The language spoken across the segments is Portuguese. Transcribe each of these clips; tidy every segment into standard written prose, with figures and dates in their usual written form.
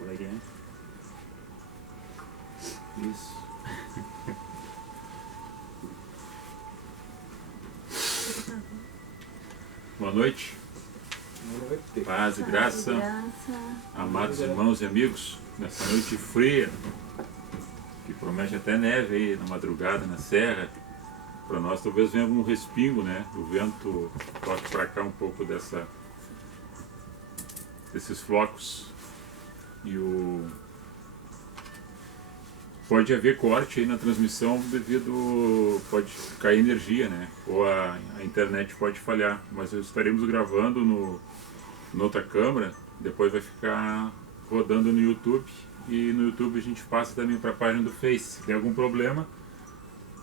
Como é que é? Isso. Boa noite. Paz e graça, amados irmãos e amigos, nessa noite fria, que promete até neve aí na madrugada, na serra. Para nós talvez venha algum respingo, né? O vento toque para cá um pouco desses flocos. E pode haver corte aí na transmissão devido, pode cair energia, né? Ou a internet pode falhar, mas estaremos gravando na outra câmera, depois vai ficar rodando no YouTube, e no YouTube a gente passa também para a página do Face. Se tem algum problema,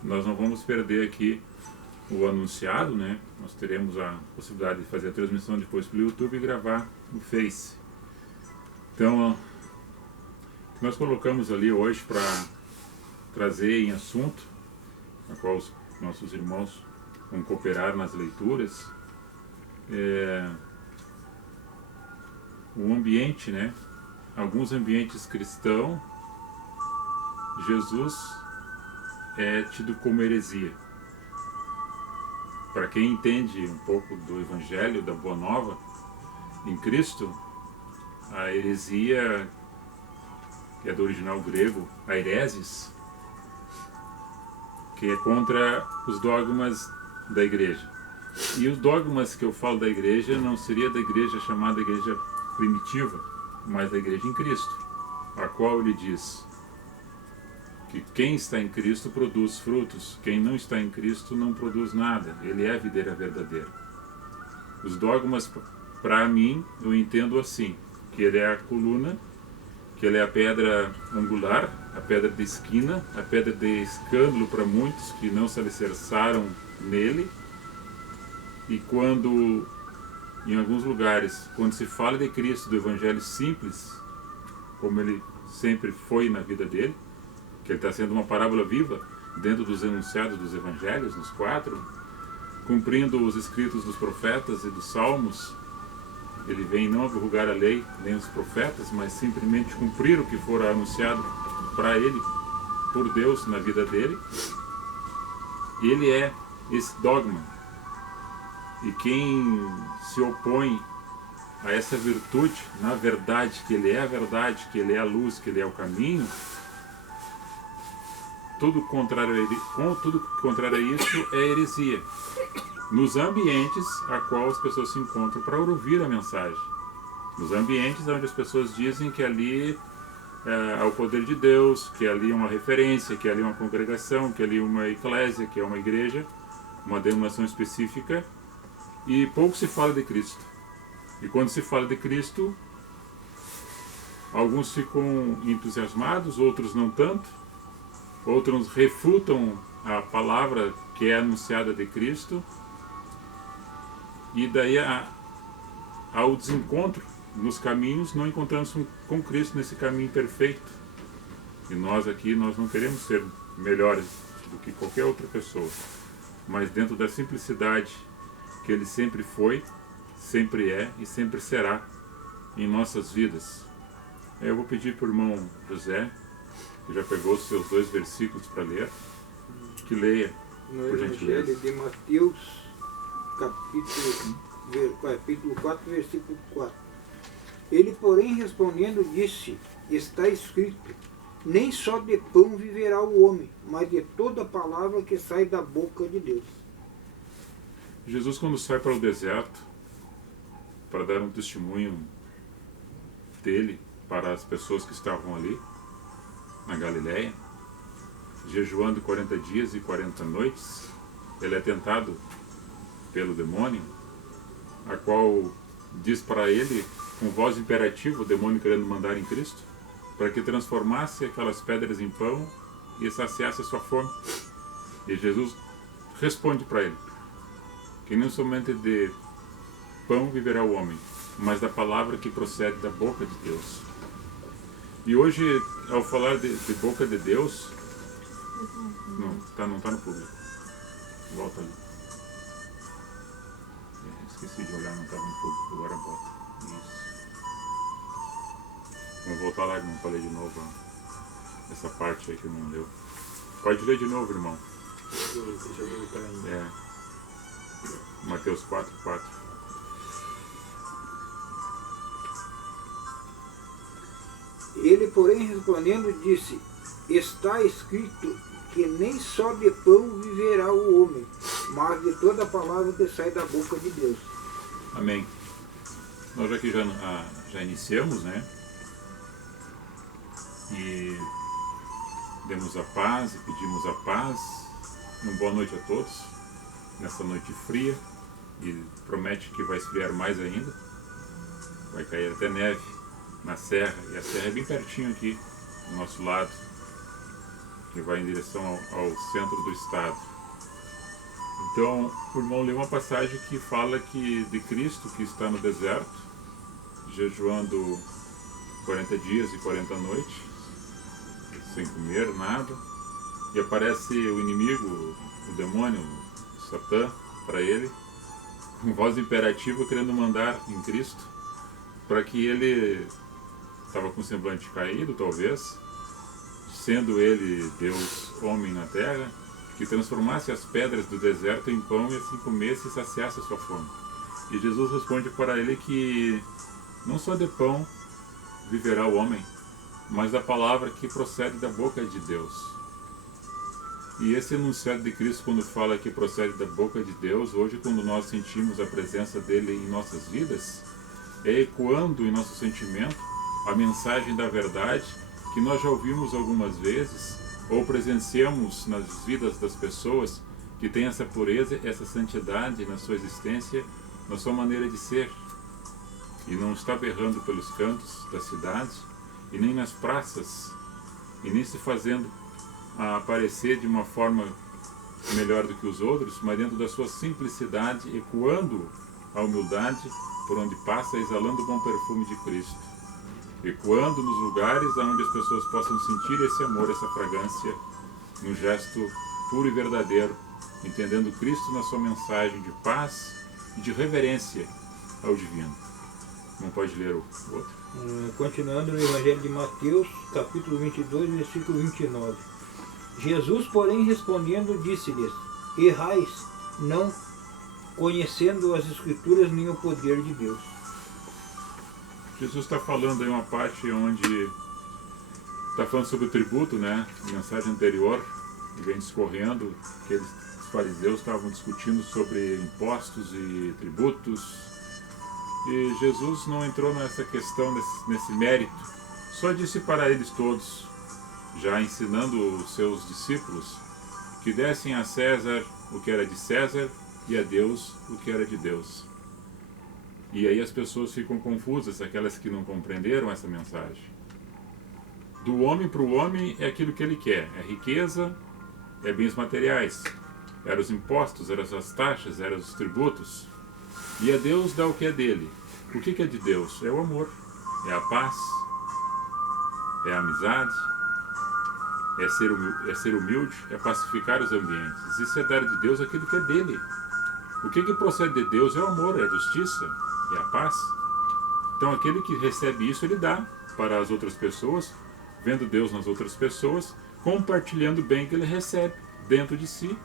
nós não vamos perder aqui o anunciado, né? Nós teremos a possibilidade de fazer a transmissão depois pelo YouTube e gravar no Face. Então, o que nós colocamos ali hoje para trazer em assunto, a qual os nossos irmãos vão cooperar nas leituras, é o ambiente, né? Alguns ambientes cristãos, Jesus é tido como heresia. Para quem entende um pouco do Evangelho, da Boa Nova em Cristo, a heresia, que é do original grego, airesis, que é contra os dogmas da igreja. E os dogmas que eu falo da igreja não seria da igreja chamada igreja primitiva, mas da igreja em Cristo, a qual ele diz que quem está em Cristo produz frutos, quem não está em Cristo não produz nada. Ele é a videira verdadeira. Os dogmas, para mim, eu entendo assim, que ele é a coluna, que ele é a pedra angular, a pedra de esquina, a pedra de escândalo para muitos que não se alicerçaram nele. E quando, em alguns lugares, quando se fala de Cristo, do Evangelho simples, como ele sempre foi na vida dele, que ele está sendo uma parábola viva dentro dos enunciados dos Evangelhos, nos 4, cumprindo os escritos dos profetas e dos salmos. Ele vem não abrogar a lei, nem os profetas, mas simplesmente cumprir o que for anunciado para ele, por Deus, na vida dele. Ele é esse dogma. E quem se opõe a essa virtude, na verdade, que ele é a verdade, que ele é a luz, que ele é o caminho, tudo contrário a isso é heresia. Nos ambientes a qual as pessoas se encontram para ouvir a mensagem. Nos ambientes onde as pessoas dizem que ali é o poder de Deus, que ali é uma referência, que ali é uma congregação, que ali é uma eclésia, que é uma igreja, uma denominação específica, e pouco se fala de Cristo. E quando se fala de Cristo, alguns ficam entusiasmados, outros não tanto, outros refutam a palavra que é anunciada de Cristo, e daí ao desencontro nos caminhos, não encontramos com Cristo nesse caminho perfeito. E nós aqui, nós não queremos ser melhores do que qualquer outra pessoa, mas dentro da simplicidade que ele sempre foi, sempre é e sempre será em nossas vidas. Eu vou pedir para o irmão José, que já pegou os seus 2 versículos para ler, que leia, por gentileza. No Evangelho de Mateus, capítulo 4, versículo 4. Ele, porém, respondendo, disse: está escrito, nem só de pão viverá o homem, mas de toda palavra que sai da boca de Deus. Jesus, quando sai para o deserto, para dar um testemunho dele para as pessoas que estavam ali, na Galileia, jejuando 40 dias e 40 noites, ele é tentado pelo demônio, a qual diz para ele, com voz imperativa, o demônio querendo mandar em Cristo, para que transformasse aquelas pedras em pão e saciasse a sua fome. E Jesus responde para ele, que não somente de pão viverá o homem, mas da palavra que procede da boca de Deus. E hoje, ao falar de boca de Deus, não está no público. Volta ali. Esqueci de olhar, não estava no público, agora volta. Isso. Vamos voltar lá, irmão, para ler de novo essa parte aí que não leu. Pode ler de novo, irmão. Deixa eu voltar ainda. É. Mateus 4:4. Ele, porém, respondendo, disse: está escrito que nem só de pão viverá o homem, mas de toda palavra que sai da boca de Deus. Amém. Nós aqui já iniciamos, né? E demos a paz e pedimos a paz. Uma boa noite a todos, nessa noite fria, e promete que vai esfriar mais ainda. Vai cair até neve na serra, e a serra é bem pertinho aqui, do nosso lado, que vai em direção ao centro do estado. Então, o irmão leu uma passagem que fala que de Cristo que está no deserto, jejuando 40 dias e 40 noites, sem comer nada, e aparece o inimigo, o demônio, o Satã, para ele, com voz imperativa, querendo mandar em Cristo, para que ele estava com o semblante caído, talvez, sendo ele Deus homem na terra, que transformasse as pedras do deserto em pão e assim comesse e saciasse a sua fome. E Jesus responde para ele que não só de pão viverá o homem, mas da palavra que procede da boca de Deus. E esse enunciado de Cristo, quando fala que procede da boca de Deus, hoje quando nós sentimos a presença dele em nossas vidas, é ecoando em nosso sentimento a mensagem da verdade que nós já ouvimos algumas vezes ou presenciamos nas vidas das pessoas que têm essa pureza, essa santidade na sua existência, na sua maneira de ser, e não está berrando pelos cantos da cidade e nem nas praças e nem se fazendo aparecer de uma forma melhor do que os outros, mas dentro da sua simplicidade, ecoando a humildade por onde passa, exalando o bom perfume de Cristo, ecoando nos lugares onde as pessoas possam sentir esse amor, essa fragrância, num gesto puro e verdadeiro, entendendo Cristo na sua mensagem de paz e de reverência ao divino. Não pode ler o outro? Continuando no Evangelho de Mateus, capítulo 22, versículo 29. Jesus, porém, respondendo, disse-lhes: errais, não conhecendo as Escrituras nem o poder de Deus. Jesus está falando aí uma parte onde está falando sobre o tributo, né? A mensagem anterior, que vem discorrendo, que os fariseus estavam discutindo sobre impostos e tributos. E Jesus não entrou nessa questão, nesse mérito, só disse para eles todos, já ensinando os seus discípulos, que dessem a César o que era de César e a Deus o que era de Deus. E aí as pessoas ficam confusas, aquelas que não compreenderam essa mensagem. Do homem para o homem é aquilo que ele quer, é riqueza, é bens materiais, eram os impostos, eram as taxas, eram os tributos. E a Deus dá o que é dele. O que é de Deus? É o amor, é a paz, é a amizade, é ser humilde, é pacificar os ambientes. Isso é dar de Deus aquilo que é dele. O que procede de Deus é o amor, é a justiça, é a paz. Então aquele que recebe isso, ele dá para as outras pessoas, vendo Deus nas outras pessoas, compartilhando o bem que ele recebe dentro de si,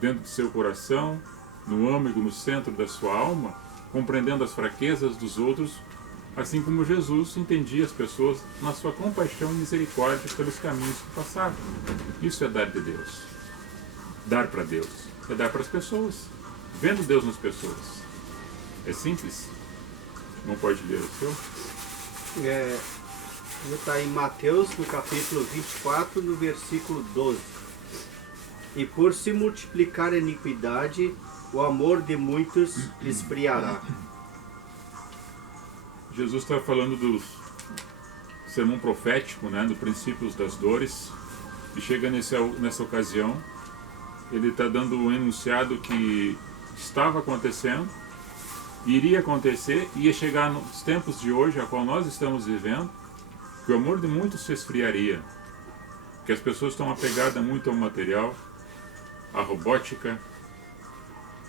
dentro do seu coração, no âmago, no centro da sua alma, compreendendo as fraquezas dos outros, assim como Jesus entendia as pessoas na sua compaixão e misericórdia pelos caminhos que passavam. Isso é dar de Deus. Dar para Deus. É dar para as pessoas. Vendo Deus nas pessoas. É simples. Não pode ler o seu? Está em Mateus, no capítulo 24, no versículo 12. E por se multiplicar a iniquidade, o amor de muitos esfriará. Jesus está falando do sermão profético, né, do princípios das dores, e chega nessa ocasião, ele está dando um enunciado que estava acontecendo, iria acontecer, ia chegar nos tempos de hoje, a qual nós estamos vivendo, que o amor de muitos se esfriaria, que as pessoas estão apegadas muito ao material, à robótica,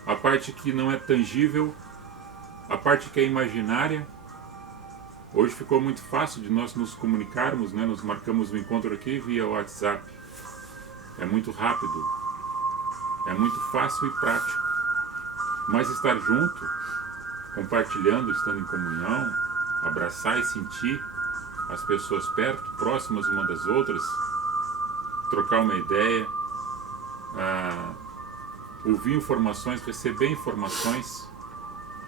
a parte que não é tangível, a parte que é imaginária, Hoje ficou muito fácil de nós nos comunicarmos, né? Nos marcamos o encontro aqui via WhatsApp. É muito rápido, é muito fácil e prático. Mas estar junto, compartilhando, estando em comunhão, abraçar e sentir as pessoas perto, próximas uma das outras, trocar uma ideia, ouvir informações, receber informações.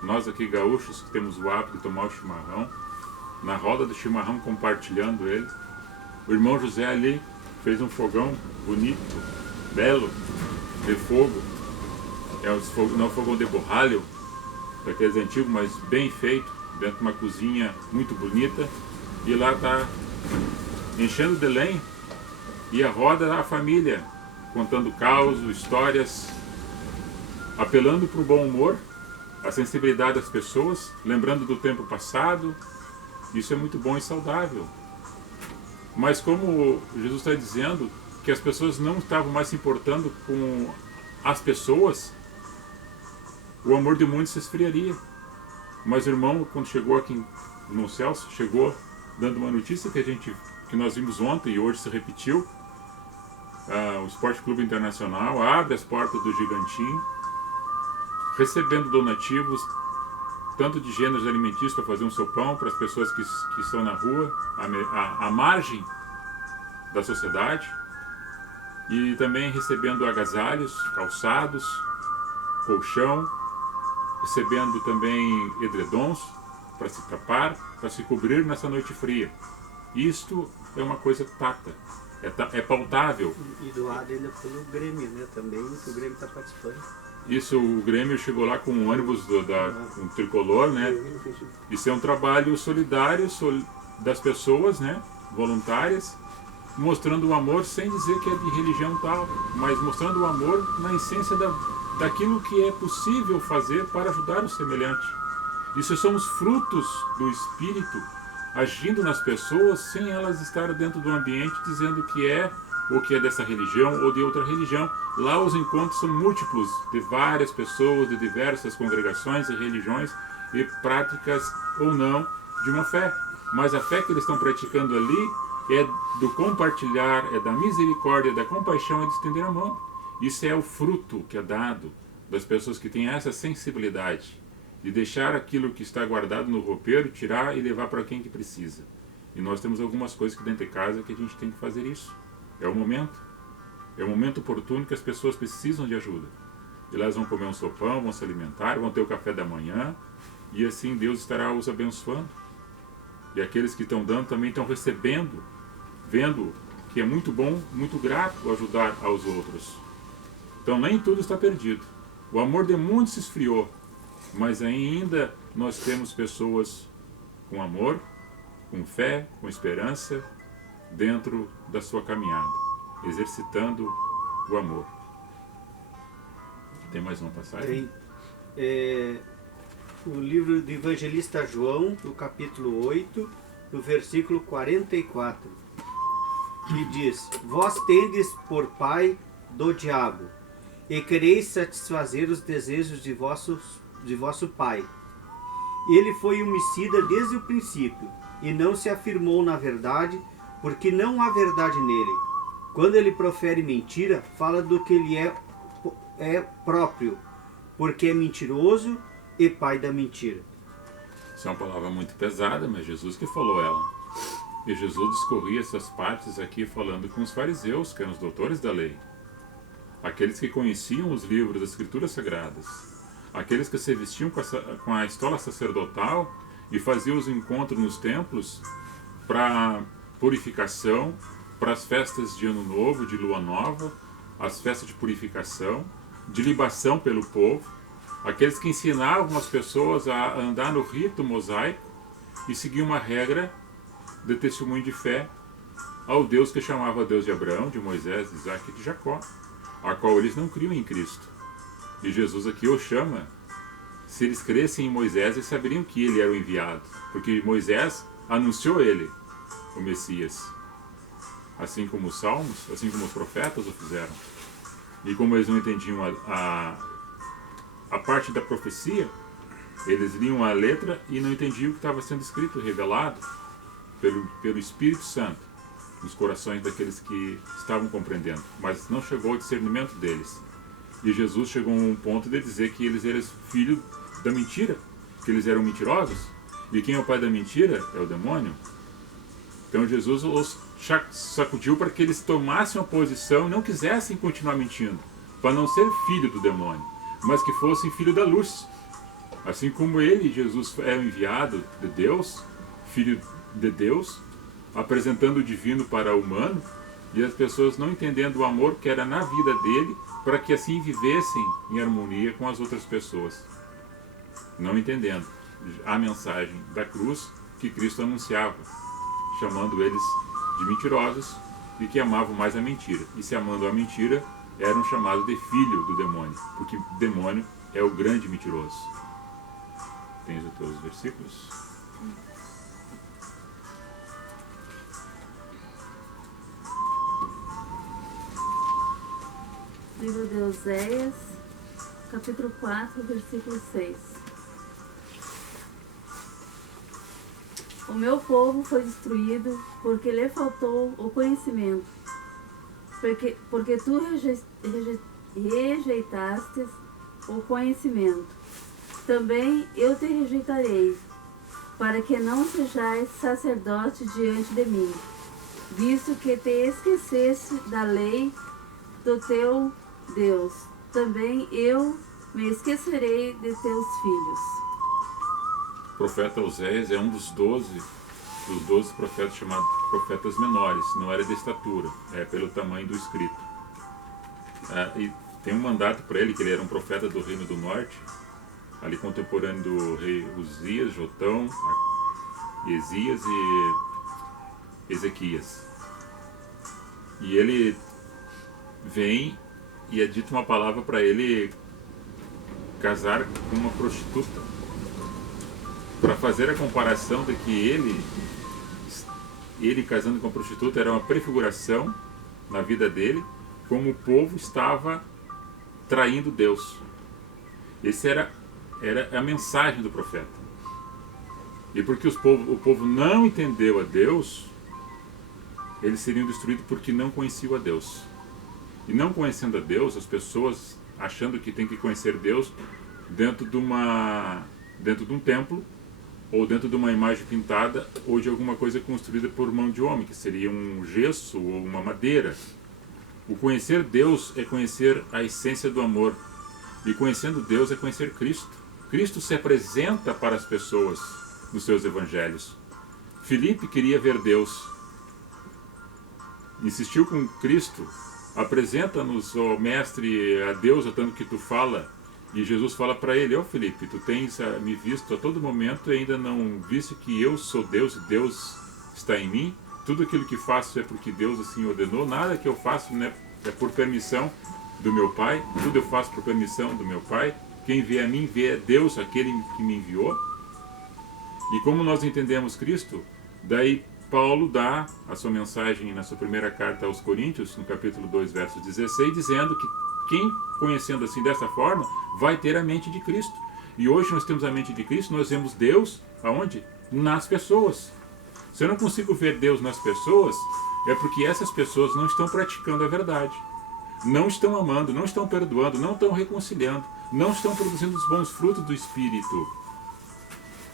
Nós aqui gaúchos que temos o hábito de tomar o chimarrão, na roda do chimarrão compartilhando ele. O irmão José ali fez um fogão bonito, belo, de fogo. Não é um fogão de borralho, daqueles antigos, mas bem feito, dentro de uma cozinha muito bonita. E lá está enchendo de lenha. E a roda a família, contando causos, histórias, apelando para o bom humor, a sensibilidade das pessoas, lembrando do tempo passado. Isso é muito bom e saudável. Mas como Jesus está dizendo que as pessoas não estavam mais se importando com as pessoas, o amor de muitos se esfriaria. Mas o irmão, quando chegou aqui no Celso, chegou dando uma notícia que nós vimos ontem e hoje se repetiu. O Esporte Clube Internacional abre as portas do Gigantinho, recebendo donativos, tanto de gêneros alimentícios para fazer um sopão para as pessoas que estão na rua, à margem da sociedade, e também recebendo agasalhos, calçados, colchão, recebendo também edredons para se tapar, para se cobrir nessa noite fria. Isto é uma coisa tata, é pautável. E doado ainda pelo Grêmio, né? Também, que o Grêmio está participando. Isso, o Grêmio chegou lá com um ônibus com tricolor, né? Isso é um trabalho solidário das pessoas, né? Voluntárias, mostrando o amor sem dizer que é de religião tal, mas mostrando o amor na essência daquilo que é possível fazer para ajudar o semelhante. Isso são os frutos do Espírito agindo nas pessoas sem elas estarem dentro do ambiente dizendo que é ou que é dessa religião ou de outra religião. Lá os encontros são múltiplos, de várias pessoas, de diversas congregações e religiões e práticas ou não de uma fé. Mas a fé que eles estão praticando ali é do compartilhar, é da misericórdia, da compaixão, é de estender a mão. Isso é o fruto que é dado das pessoas que têm essa sensibilidade de deixar aquilo que está guardado no roupeiro, tirar e levar para quem que precisa. E nós temos algumas coisas aqui dentro de casa que a gente tem que fazer isso. É o momento oportuno que as pessoas precisam de ajuda. E elas vão comer um sopão, vão se alimentar, vão ter o café da manhã, e assim Deus estará os abençoando. E aqueles que estão dando também estão recebendo, vendo que é muito bom, muito grato ajudar aos outros. Então nem tudo está perdido. O amor de muitos se esfriou, mas ainda nós temos pessoas com amor, com fé, com esperança, dentro da sua caminhada, exercitando o amor. Tem mais uma passagem? Tem. O livro do evangelista João, no capítulo 8, no versículo 44, que diz: Vós tendes por pai do diabo, e quereis satisfazer os desejos de vosso pai. Ele foi homicida desde o princípio, e não se afirmou na verdade, porque não há verdade nele. Quando ele profere mentira, fala do que ele é próprio, porque é mentiroso e pai da mentira. Isso é uma palavra muito pesada, mas Jesus que falou ela. E Jesus discorria essas partes aqui falando com os fariseus, que eram os doutores da lei. Aqueles que conheciam os livros das Escrituras Sagradas. Aqueles que se vestiam com a estola sacerdotal e faziam os encontros nos templos para purificação, para as festas de Ano Novo, de Lua Nova, as festas de purificação, de libação pelo povo. Aqueles que ensinavam as pessoas a andar no rito mosaico e seguir uma regra de testemunho de fé ao Deus que chamava Deus de Abraão, de Moisés, de Isaac e de Jacó, a qual eles não criam em Cristo. E Jesus aqui os chama. Se eles crescem em Moisés, eles saberiam que ele era o enviado, porque Moisés anunciou ele, o Messias. Assim como os salmos, assim como os profetas o fizeram. E como eles não entendiam a parte da profecia, Eles liam a letra e não entendiam o que estava sendo escrito, revelado pelo Espírito Santo nos corações daqueles que estavam compreendendo, mas não chegou ao discernimento deles. E Jesus chegou a um ponto de dizer que eles eram filhos da mentira, que eles eram mentirosos, e quem é o pai da mentira é o demônio. Então Jesus os sacudiu para que eles tomassem uma posição e não quisessem continuar mentindo, para não ser filho do demônio, mas que fossem filho da luz. Assim como ele, Jesus, é o enviado de Deus, filho de Deus, apresentando o divino para o humano, e as pessoas não entendendo o amor que era na vida dele, para que assim vivessem em harmonia com as outras pessoas. Não entendendo a mensagem da cruz que Cristo anunciava, chamando eles de mentirosos e que amavam mais a mentira. E se amando a mentira, eram chamados de filho do demônio, porque o demônio é o grande mentiroso. Tens os teus versículos? Livro de Oséias, capítulo 4, versículo 6. O meu povo foi destruído porque lhe faltou o conhecimento, porque tu rejeitastes o conhecimento. Também eu te rejeitarei, para que não sejais sacerdote diante de mim, visto que te esqueceste da lei do teu Deus. Também eu me esquecerei de teus filhos. O profeta Oséias é um dos 12 profetas chamados profetas menores. Não era de estatura, é pelo tamanho do escrito. E tem um mandato para ele, que ele era um profeta do Reino do Norte, ali contemporâneo do rei Uzias, Jotão, Esias e Ezequias. E ele vem e é dita uma palavra para ele casar com uma prostituta, para fazer a comparação de que ele casando com a prostituta era uma prefiguração na vida dele, como o povo estava traindo Deus. Essa era a mensagem do profeta. E porque o povo não entendeu a Deus, eles seriam destruídos porque não conheciam a Deus. E não conhecendo a Deus, as pessoas achando que tem que conhecer Deus dentro de um templo, ou dentro de uma imagem pintada, ou de alguma coisa construída por mão de homem, que seria um gesso ou uma madeira. O conhecer Deus é conhecer a essência do amor. E conhecendo Deus é conhecer Cristo. Cristo se apresenta para as pessoas nos seus evangelhos. Filipe queria ver Deus. Insistiu com Cristo. Apresenta-nos, ó Mestre, a Deus, a tanto que tu fala. E Jesus fala para ele: ó Filipe, tu tens me visto a todo momento e ainda não viste que eu sou Deus e Deus está em mim? Tudo aquilo que faço é porque Deus assim ordenou. Nada que eu faço, né, é por permissão do meu Pai. Tudo eu faço por permissão do meu Pai. Quem vê a mim vê a Deus, aquele que me enviou. E como nós entendemos Cristo, daí Paulo dá a sua mensagem na sua primeira carta aos Coríntios, no capítulo 2, verso 16, dizendo que quem conhecendo assim dessa forma vai ter a mente de Cristo. E hoje nós temos a mente de Cristo, nós vemos Deus aonde? Nas pessoas. Se eu não consigo ver Deus nas pessoas, é porque essas pessoas não estão praticando a verdade. Não estão amando, não estão perdoando, não estão reconciliando, não estão produzindo os bons frutos do Espírito.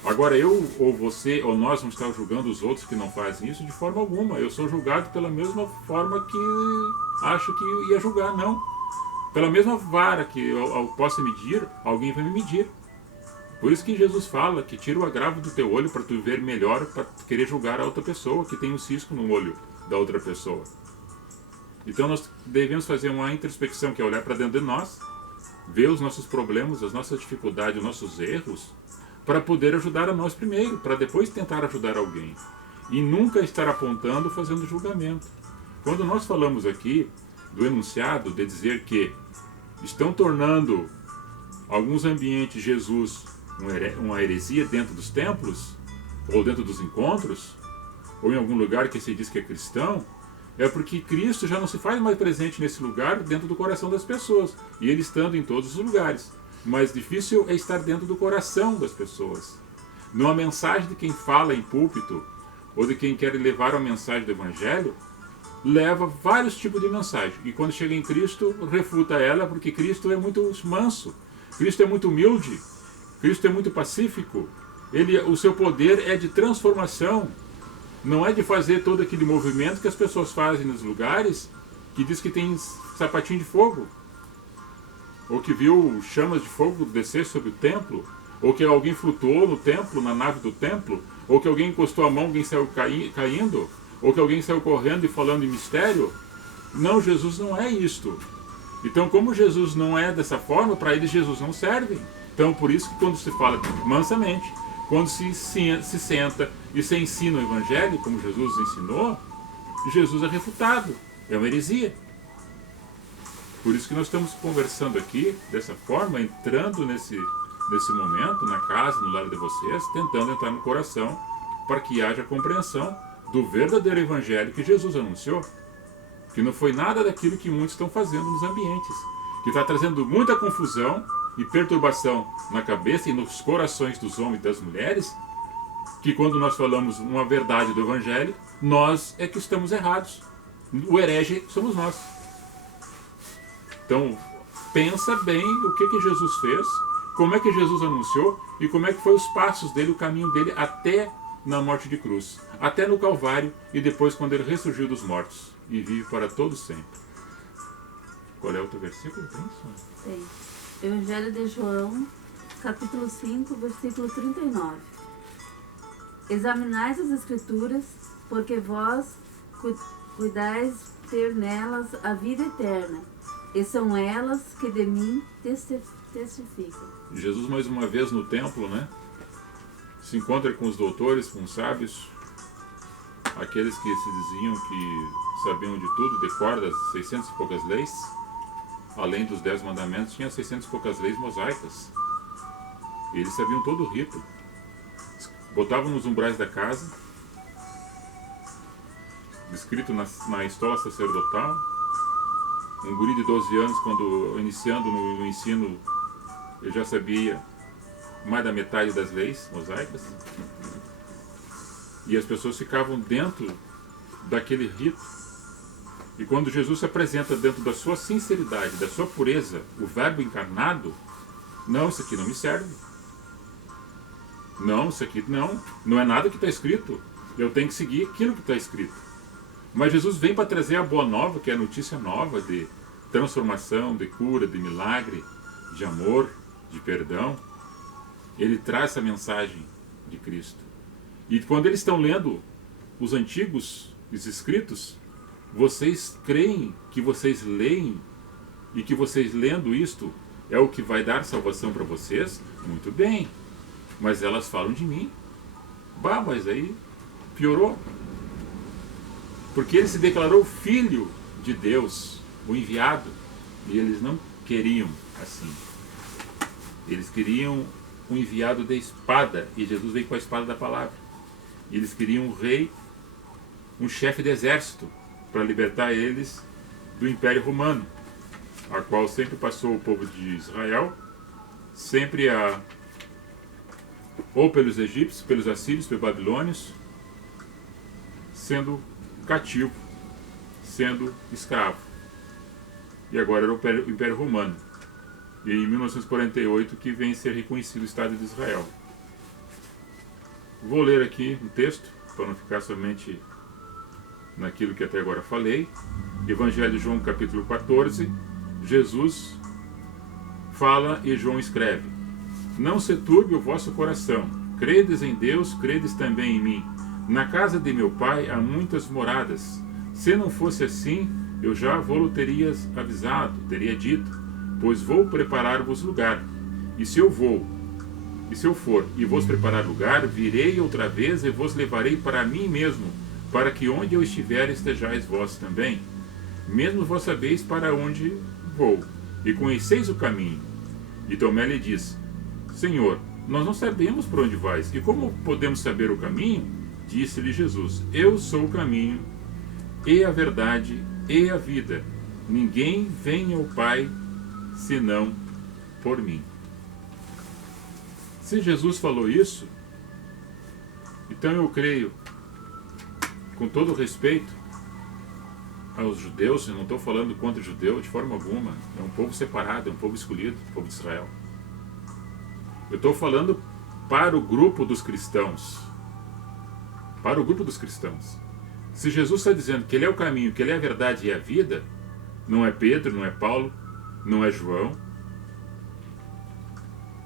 Agora eu, ou você, ou nós vamos estar julgando os outros que não fazem isso de forma alguma. Eu sou julgado pela mesma forma que acho que ia julgar, não. Pela mesma vara que eu possa medir, alguém vai me medir. Por isso que Jesus fala que tira o agravo do teu olho para tu ver melhor, para querer julgar a outra pessoa que tem um cisco no olho da outra pessoa. Então nós devemos fazer uma introspecção, que é olhar para dentro de nós, ver os nossos problemas, as nossas dificuldades, os nossos erros, para poder ajudar a nós primeiro, para depois tentar ajudar alguém. E nunca estar apontando, fazendo julgamento. Quando nós falamos aqui do enunciado de dizer que estão tornando alguns ambientes Jesus uma heresia dentro dos templos, ou dentro dos encontros, ou em algum lugar que se diz que é cristão, é porque Cristo já não se faz mais presente nesse lugar dentro do coração das pessoas, e Ele estando em todos os lugares. mas difícil é estar dentro do coração das pessoas. Numa mensagem de quem fala em púlpito, ou de quem quer levar a mensagem do Evangelho, leva vários tipos de mensagem. E quando chega em Cristo, refuta ela, porque Cristo é muito manso, Cristo é muito humilde, Cristo é muito pacífico. O seu poder é de transformação, não é de fazer todo aquele movimento que as pessoas fazem nos lugares, que diz que tem sapatinho de fogo, ou que viu chamas de fogo descer sobre o templo, ou que alguém flutuou no templo, na nave do templo, ou que alguém encostou a mão, alguém saiu caindo, ou que alguém saiu correndo e falando em mistério. Não, Jesus não é isto. Então, como Jesus não é dessa forma, para eles Jesus não serve. Então, por isso que quando se fala mansamente, quando se senta e se ensina o Evangelho, como Jesus ensinou, Jesus é refutado. É uma heresia. Por isso que nós estamos conversando aqui, dessa forma, entrando nesse momento, na casa, no lar de vocês, tentando entrar no coração, para que haja compreensão do verdadeiro Evangelho que Jesus anunciou. Que não foi nada daquilo que muitos estão fazendo nos ambientes. Que está trazendo muita confusão e perturbação na cabeça e nos corações dos homens e das mulheres, que quando nós falamos uma verdade do Evangelho, nós é que estamos errados. O herege somos nós. Então, pensa bem o que Jesus fez, como é que Jesus anunciou e como é que foi os passos dele, o caminho dele até na morte de cruz, até no Calvário e depois quando ele ressurgiu dos mortos e vive para todo sempre. Qual é outro versículo? Tem. Evangelho de João, capítulo 5, versículo 39. Examinais as Escrituras, porque vós cuidais ter nelas a vida eterna, e são elas que de mim testificam. Jesus mais uma vez no templo, né? Se encontra com os doutores, com os sábios, aqueles que se diziam que sabiam de tudo, decora das 600 e poucas leis. Além dos 10 mandamentos, tinha 600 e poucas leis mosaicas. E eles sabiam todo o rito. Botavam nos umbrais da casa, escrito na estola sacerdotal. Um guri de 12 anos, quando iniciando no ensino, ele já sabia mais da metade das leis mosaicas. E as pessoas ficavam dentro daquele rito. E quando Jesus se apresenta dentro da sua sinceridade, da sua pureza, o Verbo encarnado, não, isso aqui não me serve. Não, isso aqui não é nada que está escrito. Eu tenho que seguir aquilo que está escrito. Mas Jesus vem para trazer a boa nova, que é a notícia nova de transformação, de cura, de milagre, de amor, de perdão. Ele traz essa mensagem de Cristo. E quando eles estão lendo os antigos, os escritos, vocês creem que vocês leem e que vocês lendo isto é o que vai dar salvação para vocês? Muito bem. Mas elas falam de mim. Bah, mas aí piorou. Porque ele se declarou filho de Deus, o enviado. E eles não queriam assim. Eles queriam um enviado da espada. E Jesus veio com a espada da palavra. E eles queriam um rei, um chefe de exército, para libertar eles do Império Romano, a qual sempre passou o povo de Israel, sempre ou pelos egípcios, pelos assírios, pelos babilônios, sendo cativo, sendo escravo. E agora era o Império Romano. E em 1948 que vem ser reconhecido o Estado de Israel. Vou ler aqui um texto, para não ficar somente naquilo que até agora falei. Evangelho de João, capítulo 14. Jesus fala e João escreve: Não se turbe o vosso coração. Credes em Deus, credes também em mim. Na casa de meu pai há muitas moradas. Se não fosse assim, eu já vou-lo teria avisado, teria dito, pois vou preparar-vos lugar. E se eu for e vos preparar lugar, virei outra vez e vos levarei para mim mesmo, para que onde eu estiver estejais vós também. Mesmo vós sabeis para onde vou, e conheceis o caminho. E Tomé lhe disse: Senhor, nós não sabemos por onde vais, e como podemos saber o caminho? Disse-lhe Jesus: Eu sou o caminho, e a verdade, e a vida. Ninguém vem ao Pai, senão por mim. Se Jesus falou isso, então eu creio, com todo o respeito aos judeus, eu não estou falando contra judeu de forma alguma, é um povo separado, é um povo escolhido, o povo de Israel. Eu estou falando para o grupo dos cristãos. Para o grupo dos cristãos. Se Jesus está dizendo que Ele é o caminho, que Ele é a verdade e a vida, não é Pedro, não é Paulo, não é João,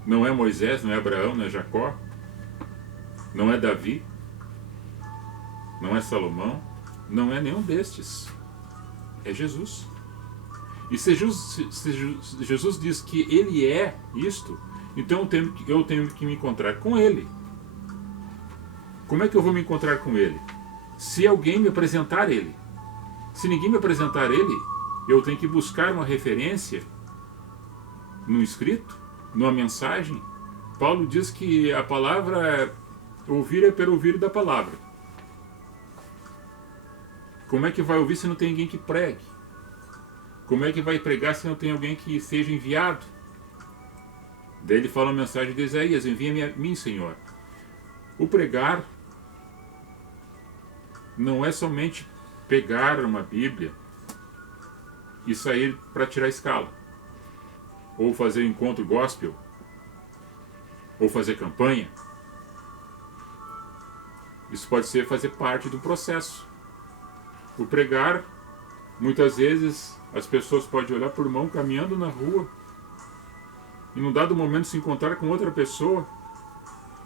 não é Moisés, não é Abraão, não é Jacó, não é Davi, não é Salomão, não é nenhum destes. É Jesus. E se Jesus diz que Ele é isto, então eu tenho que me encontrar com Ele. Como é que eu vou me encontrar com Ele? Se alguém me apresentar Ele. Se ninguém me apresentar Ele, eu tenho que buscar uma referência no escrito, numa mensagem. Paulo diz que a palavra, ouvir é pelo ouvir da palavra. Como é que vai ouvir se não tem ninguém que pregue? Como é que vai pregar se não tem alguém que seja enviado? Daí ele fala a mensagem de Isaías: envia-me a mim, Senhor. O pregar não é somente pegar uma Bíblia e sair para tirar escala, ou fazer encontro gospel, ou fazer campanha. Isso pode ser fazer parte do processo. O pregar, muitas vezes as pessoas podem olhar por mão caminhando na rua e num dado momento se encontrar com outra pessoa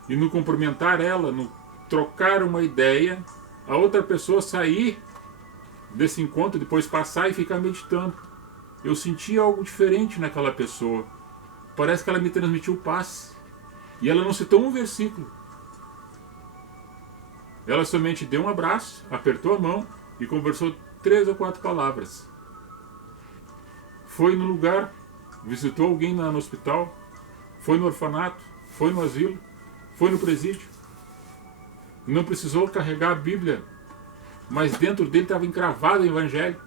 e no cumprimentar ela, no trocar uma ideia, a outra pessoa sair desse encontro, depois passar e ficar meditando. Eu senti algo diferente naquela pessoa. Parece que ela me transmitiu paz. E ela não citou um versículo. Ela somente deu um abraço, apertou a mão e conversou 3 ou 4 palavras. Foi no lugar, visitou alguém no hospital, foi no orfanato, foi no asilo, foi no presídio. Não precisou carregar a Bíblia, mas dentro dele estava encravado o Evangelho.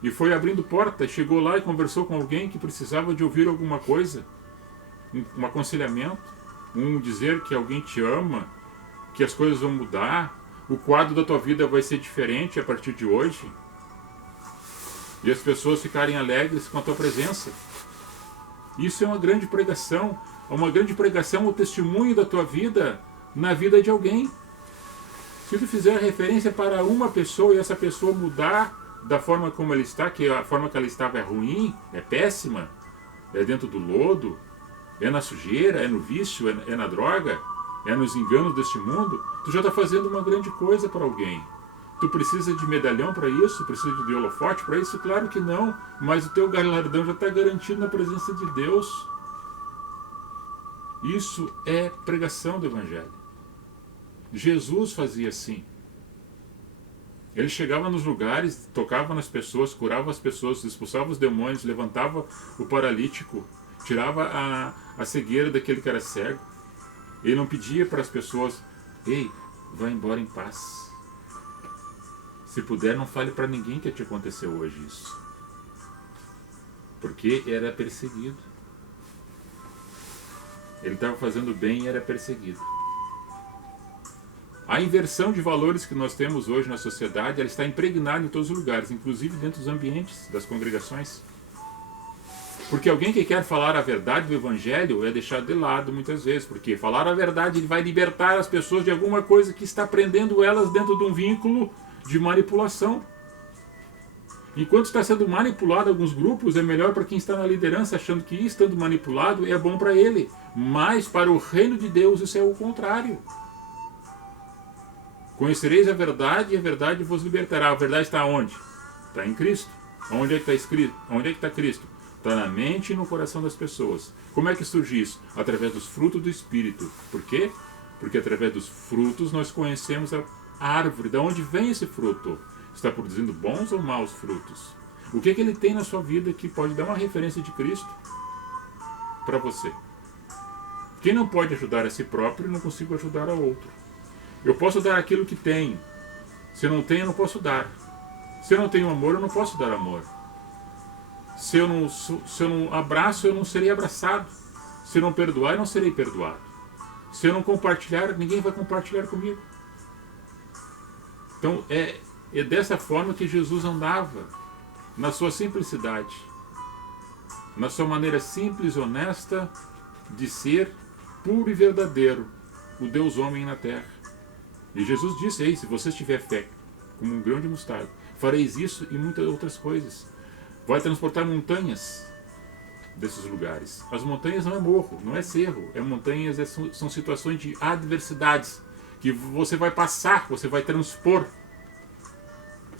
E foi abrindo porta, chegou lá e conversou com alguém que precisava de ouvir alguma coisa, um aconselhamento, um dizer que alguém te ama, que as coisas vão mudar, o quadro da tua vida vai ser diferente a partir de hoje, e as pessoas ficarem alegres com a tua presença. Isso é uma grande pregação. O testemunho da tua vida na vida de alguém. Se tu fizer referência para uma pessoa e essa pessoa mudar da forma como ela está, que a forma que ela estava é ruim, é péssima, é dentro do lodo, é na sujeira, é no vício, é na droga, é nos enganos deste mundo, tu já está fazendo uma grande coisa para alguém. Tu precisa de medalhão para isso? Precisa de holofote para isso? Claro que não, mas o teu galardão já está garantido na presença de Deus. Isso é pregação do Evangelho. Jesus fazia assim. Ele chegava nos lugares, tocava nas pessoas, curava as pessoas, expulsava os demônios, levantava o paralítico, tirava a cegueira daquele que era cego. Ele não pedia para as pessoas: ei, vá embora em paz. Se puder, não fale para ninguém que te aconteceu hoje isso. Porque era perseguido. Ele estava fazendo bem e era perseguido. A inversão de valores que nós temos hoje na sociedade, ela está impregnada em todos os lugares, inclusive dentro dos ambientes das congregações. Porque alguém que quer falar a verdade do Evangelho é deixado de lado muitas vezes, porque falar a verdade ele vai libertar as pessoas de alguma coisa que está prendendo elas dentro de um vínculo de manipulação. Enquanto está sendo manipulado alguns grupos, é melhor para quem está na liderança, achando que estando manipulado é bom para ele. Mas para o reino de Deus isso é o contrário. Conhecereis a verdade e a verdade vos libertará. A verdade está onde? Está em Cristo. Onde é que está escrito? Onde é que está Cristo? Está na mente e no coração das pessoas. Como é que surge isso? Através dos frutos do Espírito. Por quê? Porque através dos frutos nós conhecemos a árvore. De onde vem esse fruto? Está produzindo bons ou maus frutos? O que ele tem na sua vida que pode dar uma referência de Cristo para você? Quem não pode ajudar a si próprio, não consigo ajudar ao outro. Eu posso dar aquilo que tenho. Se eu não tenho, eu não posso dar. Se eu não tenho amor, eu não posso dar amor. Se eu não abraço, eu não serei abraçado. Se eu não perdoar, eu não serei perdoado. Se eu não compartilhar, ninguém vai compartilhar comigo. Então é dessa forma que Jesus andava, na sua simplicidade, na sua maneira simples e honesta de ser puro e verdadeiro, o Deus homem na terra. E Jesus disse: ei, se você tiver fé como um grão de mostarda, fareis isso e muitas outras coisas. Vai transportar montanhas desses lugares. As montanhas não é morro, não é cerro, montanhas são situações de adversidades que você vai passar, você vai transpor.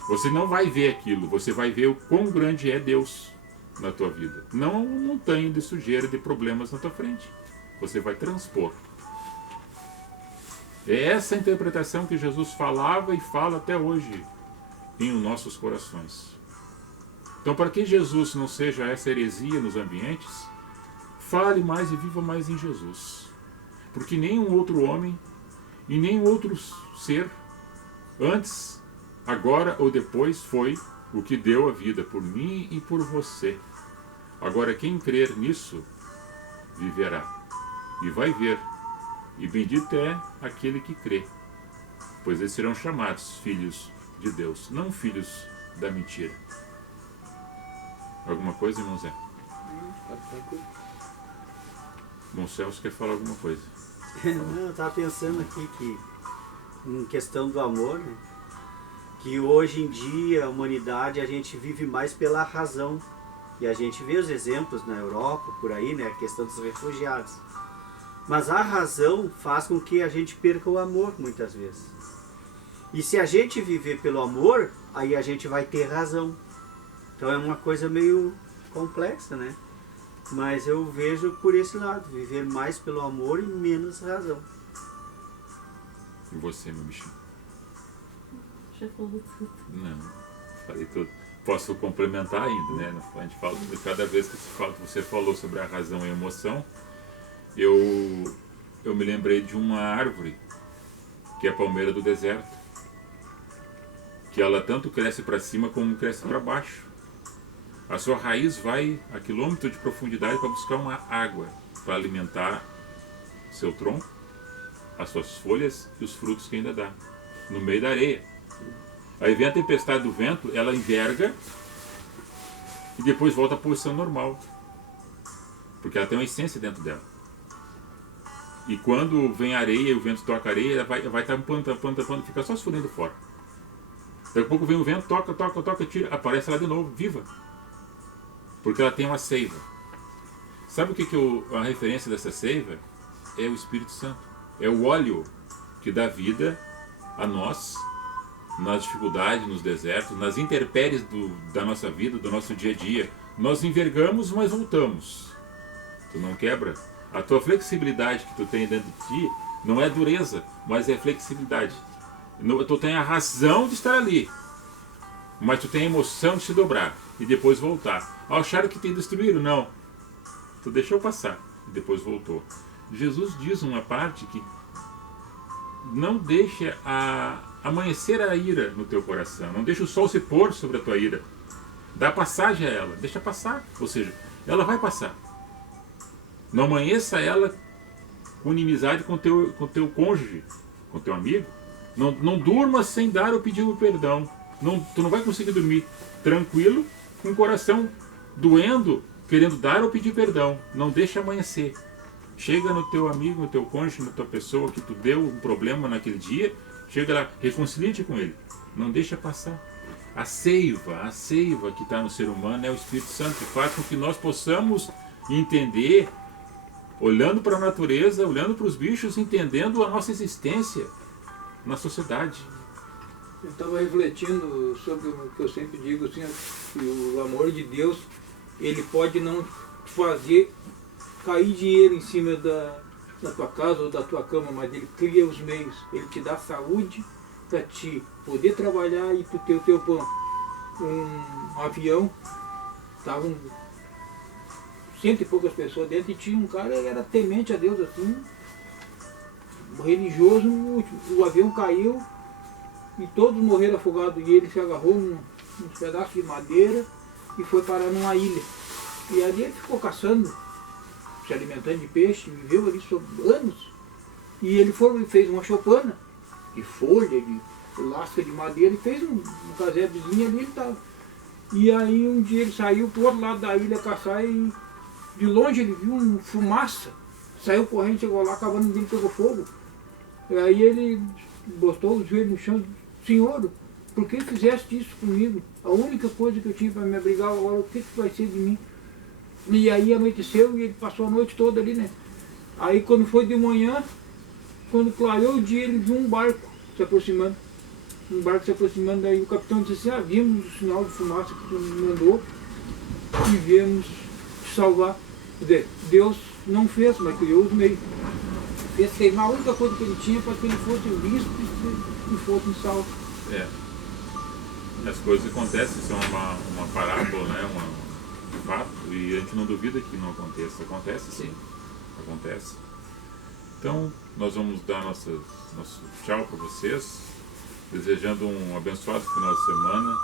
Você não vai ver aquilo, você vai ver o quão grande é Deus na tua vida. Não uma montanha de sujeira, de problemas na tua frente. Você vai transpor. É essa interpretação que Jesus falava e fala até hoje em nossos corações. Então, para que Jesus não seja essa heresia nos ambientes, fale mais e viva mais em Jesus. Porque nenhum outro homem e nenhum outro ser, antes, agora ou depois, foi o que deu a vida por mim e por você. Agora, quem crer nisso, viverá e vai ver. E bendito é aquele que crê, pois eles serão chamados filhos de Deus, não filhos da mentira. Alguma coisa, irmão Zé? Bom, Celso quer falar alguma coisa? Não, eu estava pensando aqui que, em questão do amor, né, que hoje em dia a humanidade a gente vive mais pela razão. E a gente vê os exemplos na Europa, por aí, né, a questão dos refugiados. Mas a razão faz com que a gente perca o amor, muitas vezes. E se a gente viver pelo amor, aí a gente vai ter razão. Então é uma coisa meio complexa, né? Mas eu vejo por esse lado, viver mais pelo amor e menos razão. E você, meu bichinho? Já falou tudo. Não, falei tudo. Posso complementar ainda, né? A gente fala, cada vez que você falou sobre a razão e a emoção, eu me lembrei de uma árvore, que é a palmeira do deserto, que ela tanto cresce para cima como cresce para baixo. A sua raiz vai a quilômetro de profundidade para buscar uma água, para alimentar seu tronco, as suas folhas e os frutos que ainda dá, no meio da areia. Aí vem a tempestade do vento, ela enverga e depois volta à posição normal, porque ela tem uma essência dentro dela. E quando vem a areia e o vento toca a areia, ela vai tampando, fica só esfurendo fora. Daqui a pouco vem o vento, toca, tira, aparece lá de novo, viva. Porque ela tem uma seiva. Sabe o que a referência dessa seiva? É o Espírito Santo. É o óleo que dá vida a nós, nas dificuldades, nos desertos, nas intempéries da nossa vida, do nosso dia a dia. Nós envergamos, mas voltamos. Tu não quebra? A tua flexibilidade que tu tem dentro de ti não é dureza, mas é flexibilidade. Tu tem a razão de estar ali, mas tu tem a emoção de se dobrar e depois voltar. Acharam que te destruíram? Não. Tu deixou passar e depois voltou. Jesus diz uma parte que não deixa amanhecer a ira no teu coração, não deixa o sol se pôr sobre a tua ira. Dá passagem a ela, deixa passar. Ou seja, ela vai passar. Não amanheça ela com inimizade com teu cônjuge, com teu amigo. Não durma sem dar ou pedir o perdão. Tu não vai conseguir dormir tranquilo, com o coração doendo, querendo dar ou pedir perdão. Não deixa amanhecer. Chega no teu amigo, no teu cônjuge, na tua pessoa que tu deu um problema naquele dia, chega lá, reconcilia-te com ele. Não deixa passar. A seiva que está no ser humano é o Espírito Santo, que faz com que nós possamos entender, olhando para a natureza, olhando para os bichos, entendendo a nossa existência na sociedade. Eu estava refletindo sobre o que eu sempre digo, assim, que o amor de Deus, ele pode não fazer cair dinheiro em cima da tua casa ou da tua cama, mas ele cria os meios, ele te dá saúde para te poder trabalhar e tu ter o teu pão. Um avião, estavam 100 e poucas pessoas dentro e tinha um cara que era temente a Deus, assim, religioso. O avião caiu e todos morreram afogados, e ele se agarrou uns pedaços de madeira e foi parar numa ilha. E ali ele ficou caçando se alimentando de peixe, viveu ali anos. E ele fez uma choupana de folha, de lasca de madeira, e fez um casebrezinho ali e tal. E aí um dia ele saiu pro outro lado da ilha caçar e de longe ele viu uma fumaça, saiu correndo, chegou lá, a cabana dele pegou fogo. E aí ele botou os joelhos no chão, Senhor, por que fizeste isso comigo? A única coisa que eu tinha para me abrigar agora, o que vai ser de mim? E aí anoiteceu e ele passou a noite toda ali, né? Aí quando foi de manhã, quando clareou o dia, ele viu um barco se aproximando. Um barco se aproximando, daí o capitão disse assim, vimos o sinal de fumaça que tu me mandou e viemos te salvar. Quer dizer, Deus não fez, mas criou os meios. Fez queimar a única coisa que ele tinha para que ele fosse visto e fosse salvo. É. As coisas acontecem, são uma parábola, né? Um fato, e a gente não duvida que não aconteça. Acontece sim, acontece. Então, nós vamos dar nosso tchau para vocês, desejando um abençoado final de semana,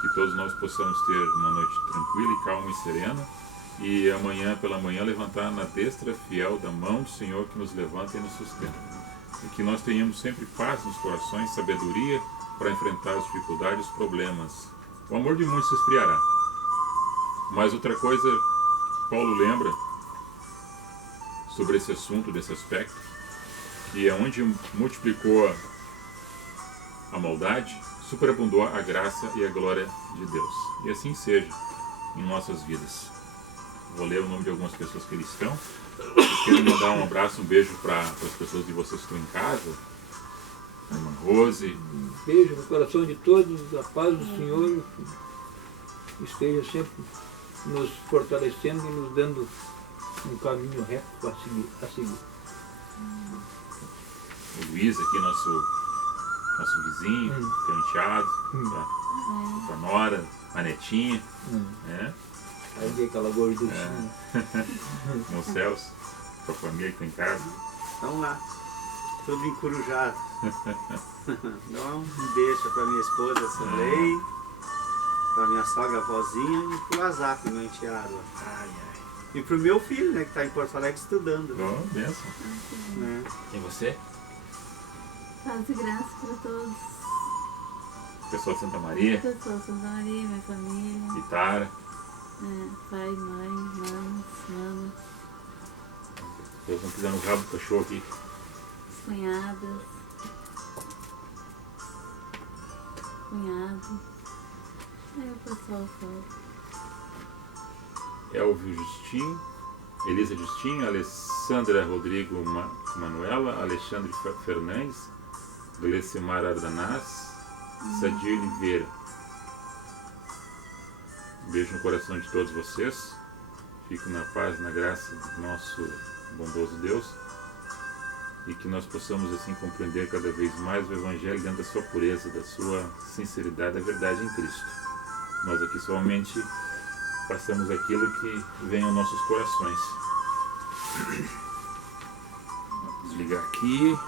que todos nós possamos ter uma noite tranquila e calma e serena, e amanhã pela manhã levantar na destra fiel da mão do Senhor que nos levanta e nos sustenta. E que nós tenhamos sempre paz nos corações, sabedoria para enfrentar as dificuldades e os problemas. O amor de muitos se esfriará. Mas outra coisa, Paulo lembra sobre esse assunto, desse aspecto, que é onde multiplicou a maldade, superabundou a graça e a glória de Deus. E assim seja em nossas vidas. Vou ler o nome de algumas pessoas que eles estão. Eu quero mandar um abraço, um beijo para as pessoas de vocês que estão em casa. A irmã Rose. Um beijo no coração de todos, a paz do Senhor esteja sempre nos fortalecendo e nos dando um caminho reto a seguir. O Luiz aqui, nosso vizinho, tem um enteado, a Nora, a netinha, né? Aí vem aquela gordurinha. Com Celso, com a família que está em casa. Vamos lá, tudo encurujado. Dá um beijo para minha esposa, Soleil, para minha sogra, vozinha, e pro Azaf, meu enteado. E pro meu filho, né, que está em Porto Alegre estudando. Bom, benção. Né? E você? Paz e graça para todos. Pessoal de Santa Maria, Pessoal de Santa Maria, minha família, Itara. pai, mãe, irmãos, mama, Vocês estão pisando o rabo do cachorro aqui. cunhadas, cunhado. Aí o pessoal fala. Elvio Justin, Elisa Justin, Alessandra Rodrigo Manuela, Alexandre Fernandes, Glecimar Ardanaz, Sadir Oliveira. Beijo no coração de todos vocês. Fico na paz, na graça do nosso bondoso Deus. E que nós possamos assim compreender cada vez mais o Evangelho dentro da sua pureza, da sua sinceridade, da verdade em Cristo. Nós aqui somente passamos aquilo que vem aos nossos corações. Vou desligar aqui.